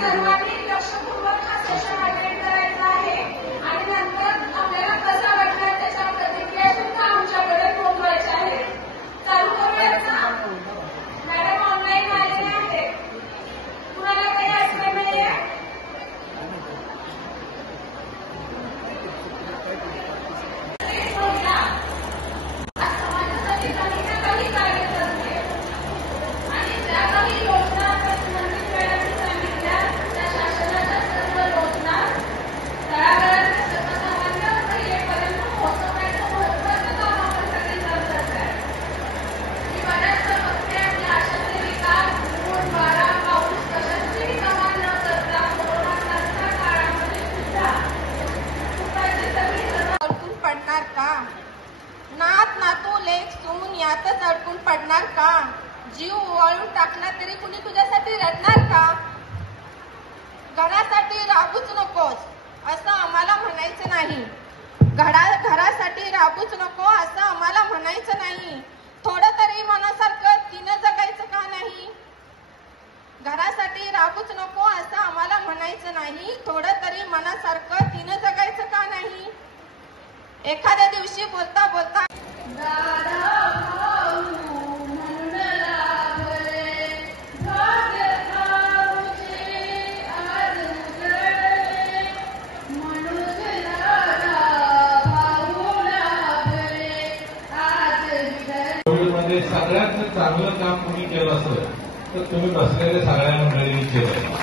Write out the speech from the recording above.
सर्वांनी लक्षपूर्वक हा सेशन अटेंड करायचा आहे आणि नंतर आपल्याला कसा वाटला त्याच्या प्रतिक्रिया सुद्धा आमच्याकडे पोहोचवायच्या आहेत. चालू करूयात ना? मॅडम ऑनलाईन आलेले आहेत. कुणाला काही अडचण नाहीये? समाजासाठी काही ना काही कार्य करते आणि ज्या काही योजना मंत्री मॅडमनी सांगितल्या त्या शासनाच्या सर्व योजना तळागाळातील सर्वसामान्य महिलेपर्यंत पोहोचवण्याचं महत्त्वाचं काम आपण सगळेजण करताय. मी बऱ्याचदा बघते आपल्या आशा सेविका ऊन, वारा, पाऊस कशाचीही कमाल न करता कोरोनासारख्या काळामध्ये सुद्धा कुटुंबाची सगळी अडकून पडणार का? नात, नातू, लेक, सून यातच अडकून पडणार का? जीव ओवाळून टाकला तरी कुणी तुझ्यासाठी रडणार का? घरासाठी राबूच नकोस असं आम्हाला म्हणायचं नाही. घरासाठी राबूच नको असं आम्हाला म्हणायचं नाही. थोडं तरी मनासारखं तिनं जगायचं का नाही? घरासाठी राबूच नको असं आम्हाला म्हणायचं नाही. थोडं तरी मनासारखं तिनं जगायचं का नाही? एखाद्या दिवशी बोलता बोलता कोविडमध्ये सगळ्यात चांगलं काम तुम्ही केलं असेल तर तुम्ही बसलेले सगळ्या मंडळींनी केलं.